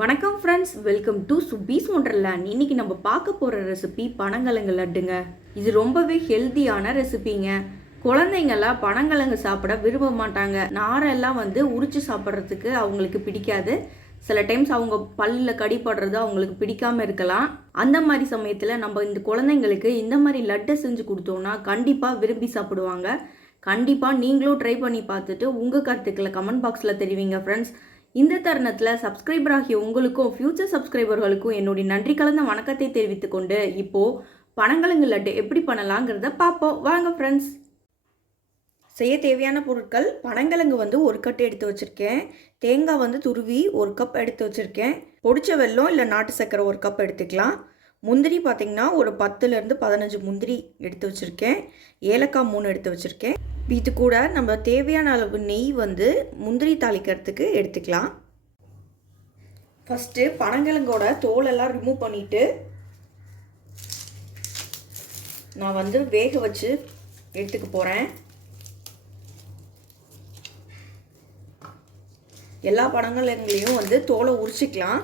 வணக்கம் friends, welcome to சுபீஸ் wonderland. இன்னைக்கு நம்ம பார்க்க போகிற ரெசிபி பனங்கிழங்கு லட்டுங்க. இது ரொம்பவே ஹெல்த்தியான ரெசிபிங்க. குழந்தைங்கள்லாம் பனங்கிழங்கு சாப்பிட விரும்ப மாட்டாங்க. நாரெல்லாம் உரிச்சு சாப்பிட்றதுக்கு அவங்களுக்கு பிடிக்காது. சில டைம்ஸ் அவங்க பல்லில் கடிப்படுறது அவங்களுக்கு பிடிக்காமல் இருக்கலாம். அந்த மாதிரி சமயத்தில் நம்ம இந்த குழந்தைங்களுக்கு இந்த மாதிரி லட்டை செஞ்சு கொடுத்தோம்னா கண்டிப்பாக விரும்பி சாப்பிடுவாங்க. கண்டிப்பாக நீங்களும் ட்ரை பண்ணி பார்த்துட்டு உங்கள் கருத்துக்களை கமெண்ட் பாக்ஸில் தெரிவிங்க ஃப்ரெண்ட்ஸ். இந்த தருணத்தில் சப்ஸ்கிரைபர் ஆகிய உங்களுக்கும் ஃபியூச்சர் சப்ஸ்கிரைபர்களுக்கும் என்னுடைய நன்றி கலந்த வணக்கத்தை தெரிவித்துக்கொண்டு இப்போது பனங்கிழங்கு லட்டு எப்படி பண்ணலாங்கிறத பார்ப்போம். வாங்க ஃப்ரெண்ட்ஸ். செய்ய தேவையான பொருட்கள்: பனங்கிழங்கு ஒரு கட்டு எடுத்து வச்சுருக்கேன். தேங்காய் துருவி 1 கப் எடுத்து வச்சுருக்கேன். பொடிச்ச வெல்லம் இல்லை நாட்டு சர்க்கரை 1 கப் எடுத்துக்கலாம். முந்திரி பார்த்திங்கன்னா ஒரு 10லேருந்து 15 முந்திரி எடுத்து வச்சுருக்கேன். ஏலக்காய் 3 எடுத்து வச்சுருக்கேன். இது கூட நம்ம தேவையான அளவு நெய் முந்திரி தாளிக்கிறதுக்கு எடுத்துக்கலாம். ஃபஸ்ட்டு பனங்கிழங்கோட தோலெல்லாம் ரிமூவ் பண்ணிவிட்டு நான் வேக வச்சு எடுத்துக்க போகிறேன். எல்லா பனங்கிழங்குலையும் தோலை உரிச்சிக்கலாம்.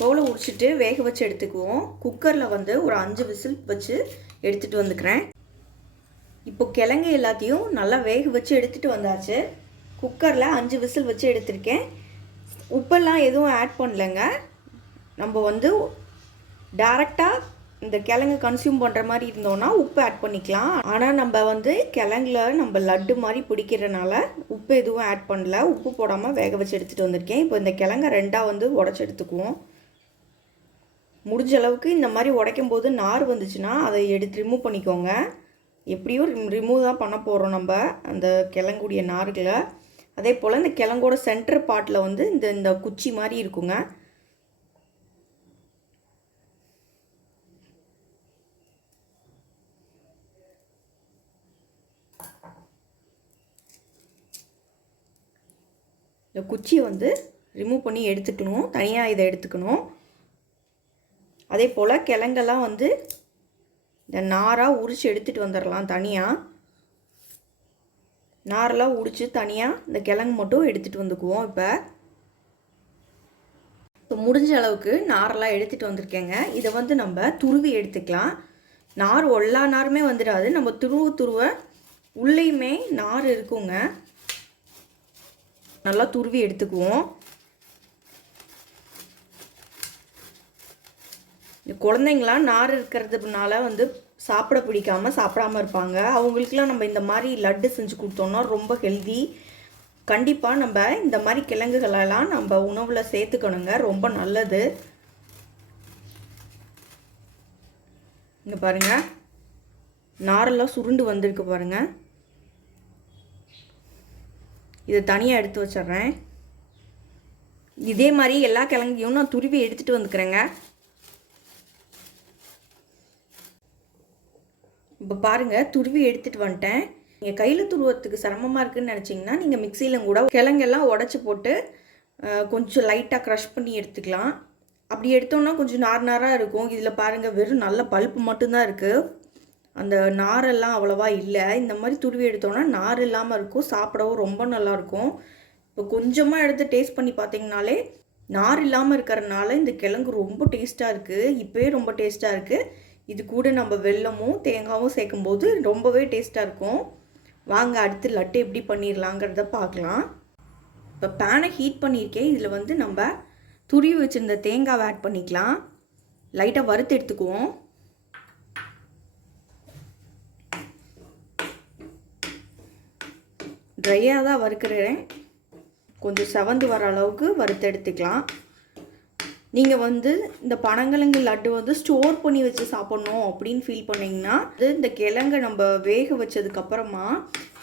தோலை உரிச்சிட்டு வேக வச்சு எடுத்துக்குவோம். குக்கரில் ஒரு 5 விசில் வச்சு எடுத்துகிட்டு வந்துக்கிறேன். இப்போ கிழங்கு எல்லாத்தையும் நல்லா வேக வச்சு எடுத்துகிட்டு வந்தாச்சு. குக்கரில் 5 விசில் வச்சு எடுத்திருக்கேன். உப்பெல்லாம் எதுவும் ஆட் பண்ணலைங்க. நம்ம டைரெக்டாக இந்த கிழங்கு கன்சியூம் பண்ணுற மாதிரி இருந்தோன்னா உப்பு ஆட் பண்ணிக்கலாம். ஆனால் நம்ம கிழங்குல நம்ம லட்டு மாதிரி பிடிக்கிறனால உப்பு எதுவும் ஆட் பண்ணல. உப்பு போடாமல் வேக வச்சு எடுத்துகிட்டு வந்திருக்கேன். இப்போ இந்த கிழங்கை 2ஆக உடச்சி எடுத்துக்குவோம். முடிஞ்ச அளவுக்கு இந்த மாதிரி உடைக்கும் போது நார் வந்துச்சுன்னா அதை எடுத்து ரிமூவ் பண்ணிக்கோங்க. எப்படியும் ரிமூவ் தான் பண்ண போகிறோம் நம்ம அந்த கிழங்குடைய நார்களை. அதே போல் இந்த கிழங்கோட சென்டர் பார்ட்டில் இந்த குச்சி மாதிரி இருக்குங்க. இந்த குச்சியை ரிமூவ் பண்ணி எடுத்துக்கணும். தனியாக இதை எடுத்துக்கணும். அதே போல் கிழங்கெல்லாம் இந்த நாராக உரித்து எடுத்துகிட்டு வந்துடலாம். தனியாக நாரெல்லாம் உரித்து தனியாக இந்த கிழங்கு மட்டும் எடுத்துகிட்டு வந்துக்குவோம். இப்போ முடிஞ்ச அளவுக்கு நாரெல்லாம் எடுத்துகிட்டு வந்திருக்கேங்க. இதை நம்ம துருவி எடுத்துக்கலாம். நார் எல்லா நாருமே வந்துடாது. நம்ம துருவ உள்ளேயுமே நார் இருக்குங்க. நல்லா துருவி எடுத்துக்குவோம். குழந்தைங்களாம் நார் இருக்கிறதுனால சாப்பிட பிடிக்காமல் சாப்பிடாமல் இருப்பாங்க. அவங்களுக்குலாம் நம்ம இந்த மாதிரி லட்டு செஞ்சு கொடுத்தோம்னா ரொம்ப ஹெல்தி. கண்டிப்பாக நம்ம இந்த மாதிரி கிழங்குகளெல்லாம் நம்ம உணவில் சேர்த்துக்கணுங்க. ரொம்ப நல்லது. இங்கே பாருங்கள், நாரெல்லாம் சுருண்டு வந்திருக்கு பாருங்கள். இதை தனியாக எடுத்து வச்சிட்றேன். இதே மாதிரி எல்லா கிழங்கையும் நான் துருவி எடுத்துகிட்டு வந்துக்கிறேங்க. இப்போ பாருங்கள், துருவி எடுத்துகிட்டு வந்துட்டேன். நீங்கள் கையில் துருவத்துக்கு சிரமமாக இருக்குதுன்னு நினச்சிங்கன்னா நீங்கள் மிக்சியில் கூட கிழங்கெல்லாம் உடச்சி போட்டு கொஞ்சம் லைட்டாக க்ரஷ் பண்ணி எடுத்துக்கலாம். அப்படி எடுத்தோன்னா கொஞ்சம் நாராக இருக்கும். இதில் பாருங்கள், வெறும் நல்ல பல்ப்பு மட்டும்தான் இருக்குது. அந்த நாரெல்லாம் அவ்வளோவா இல்லை. இந்த மாதிரி துருவி எடுத்தோன்னா நார் இல்லாமல் இருக்கும். சாப்பிடவும் ரொம்ப நல்லாயிருக்கும். இப்போ கொஞ்சமாக எடுத்து டேஸ்ட் பண்ணி பார்த்தீங்கனாலே நார் இல்லாமல் இருக்கிறனால இந்த கிழங்கு ரொம்ப டேஸ்ட்டாக இருக்குது. இப்போயே ரொம்ப டேஸ்ட்டாக இருக்குது. இது கூட நம்ம வெல்லமும் தேங்காயும் சேர்க்கும்போது ரொம்பவே டேஸ்ட்டாக இருக்கும். வாங்க அடுத்து லட்டு எப்படி பண்ணிடலாங்கிறத பார்க்கலாம். இப்போ பேனை ஹீட் பண்ணியிருக்கேன். இதில் நம்ம துருவி வச்சுருந்த தேங்காவை ஆட் பண்ணிக்கலாம். லைட்டாக வறுத்து எடுத்துக்குவோம். ட்ரையாக தான் வறுக்கிறேன். கொஞ்சம் செவந்து வர அளவுக்கு வறுத்து எடுத்துக்கலாம். நீங்கள் இந்த பனங்கிழங்கு லட்டு ஸ்டோர் பண்ணி வச்சு சாப்பிட்ணும் அப்படின்னு ஃபீல் பண்ணிங்கன்னா இந்த கிழங்கை நம்ம வேக வச்சதுக்கப்புறமா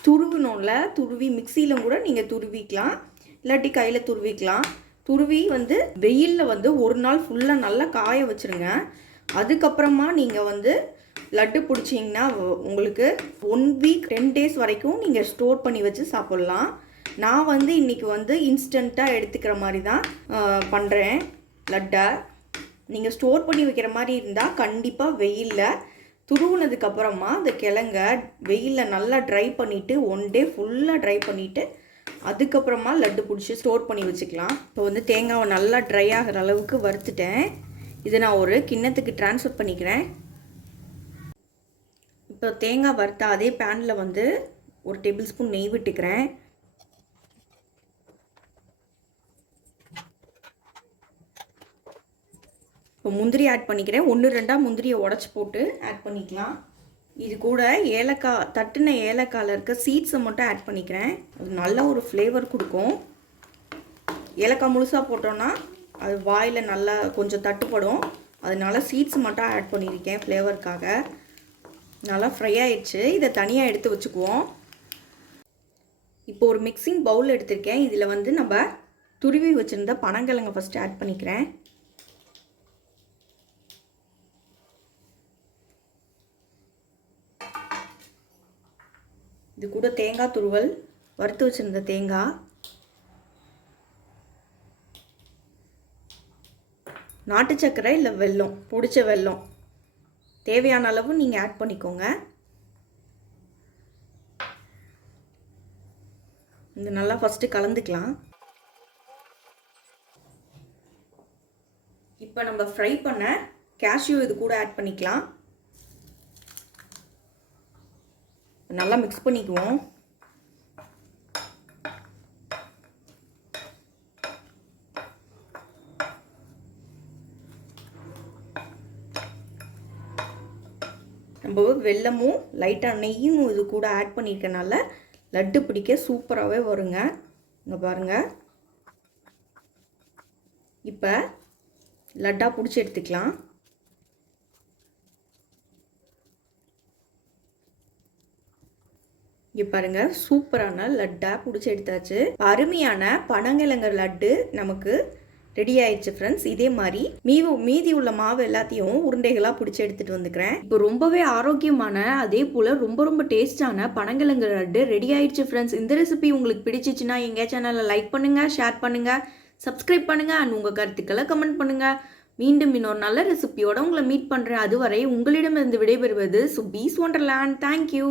துருவினோம்ல, துருவி மிக்சியில் கூட நீங்கள் துருவிக்கலாம், இல்லாட்டி கையில் துருவிக்கலாம். துருவி வெயிலில் 1 நாள் ஃபுல்லாக நல்லா காய வச்சுருங்க. அதுக்கப்புறமா நீங்கள் லட்டு பிடிச்சிங்கன்னா உங்களுக்கு 1 வீக் 10 டேஸ் வரைக்கும் நீங்கள் ஸ்டோர் பண்ணி வச்சு சாப்பிட்லாம். நான் இன்றைக்கி இன்ஸ்டண்ட்டாக எடுத்துக்கிற மாதிரி தான் பண்ணுறேன் லட்டை. நீங்கள் ஸ்டோர் பண்ணி வைக்கிற மாதிரி இருந்தால் கண்டிப்பாக வெயிலில் துருவுனதுக்கப்புறமா அந்த கிழங்க வெயிலில் நல்லா ட்ரை பண்ணிவிட்டு 1 டே ஃபுல்லாக ட்ரை பண்ணிவிட்டு அதுக்கப்புறமா லட்டு பிடிச்சி ஸ்டோர் பண்ணி வச்சுக்கலாம். இப்போ வந்து தேங்காவை நல்லா ட்ரை ஆகிற அளவுக்கு வறுத்துட்டேன். இதை நான் ஒரு கிண்ணத்துக்கு ட்ரான்ஸ்ஃபர் பண்ணிக்கிறேன். இப்போ தேங்காய் வறுத்த அதே பேனில் வந்து ஒரு டேபிள் ஸ்பூன் நெய் விட்டுக்கிறேன். இப்போ முந்திரி ஆட் பண்ணிக்கிறேன். 1-2 முந்திரியை உடச்சி போட்டு ஆட் பண்ணிக்கலாம். இது கூட ஏலக்காய், தட்டின ஏலக்காயில் இருக்க சீட்ஸை மட்டும் ஆட் பண்ணிக்கிறேன். அது நல்ல ஒரு ஃப்ளேவர் கொடுக்கும். ஏலக்காய் முழுசாக போட்டோன்னா அது வாயில் நல்லா கொஞ்சம் தட்டுப்படும். அதனால சீட்ஸ் மட்டும் ஆட் பண்ணியிருக்கேன் ஃப்ளேவருக்காக. நல்லா ஃப்ரை ஆயிடுச்சு. இதை தனியாக எடுத்து வச்சுக்குவோம். இப்போ ஒரு மிக்சிங் பவுல் எடுத்திருக்கேன். இதில் வந்து நம்ம துருவி வச்சுருந்த பனங்கிழங்கை ஃபஸ்ட்டு ஆட் பண்ணிக்கிறேன். இது கூட தேங்காய் துருவல், வறுத்து வச்சுருந்த தேங்காய், நாட்டு சர்க்கரை இல்லை வெல்லம், பொடிச்ச வெல்லம் தேவையான அளவு நீங்கள் ஆட் பண்ணிக்கோங்க. இது நல்லா ஃபஸ்ட்டு கலந்துக்கலாம். இப்போ நம்ம ஃப்ரை பண்ண கேஷ்யூ இது கூட ஆட் பண்ணிக்கலாம். நல்லா மிக்ஸ் பண்ணிக்குவோம். நம்ம வெல்லமும் லைட்டாக நெய்யும் இது கூட ஆட் பண்ணியிருக்கனால லட்டு பிடிக்க சூப்பராகவே வருங்க. இங்கே பாருங்கள். இப்போ லட்டாக பிடிச்சி எடுத்துக்கலாம். இங்கே பாருங்கள், சூப்பரான லட்டாக பிடிச்சி எடுத்தாச்சு. அருமையான பனங்கிழங்கு லட்டு நமக்கு ரெடி ஆயிடுச்சு ஃப்ரெண்ட்ஸ். இதே மாதிரி மீதி உள்ள மாவு எல்லாத்தையும் உருண்டைகளாக பிடிச்சி எடுத்துகிட்டு வந்துக்கிறேன். இப்போ ரொம்பவே ஆரோக்கியமான அதே போல் ரொம்ப ரொம்ப டேஸ்டான பனங்கிழங்கு லட்டு ரெடி ஆயிடுச்சு ஃப்ரெண்ட்ஸ். இந்த ரெசிபி உங்களுக்கு பிடிச்சிச்சுன்னா எங்கள் சேனலை லைக் பண்ணுங்கள், ஷேர் பண்ணுங்கள், சப்ஸ்கிரைப் பண்ணுங்கள் அண்ட் உங்கள் கருத்துக்களை கமெண்ட் பண்ணுங்கள். மீண்டும் இன்னொரு நல்ல ரெசிபியோட உங்களை மீட் பண்ணுறேன். அதுவரை உங்களிடமிருந்து விடைபெறுவது சுபீஸ் ஒண்டர்லேண்ட். தேங்க்யூ.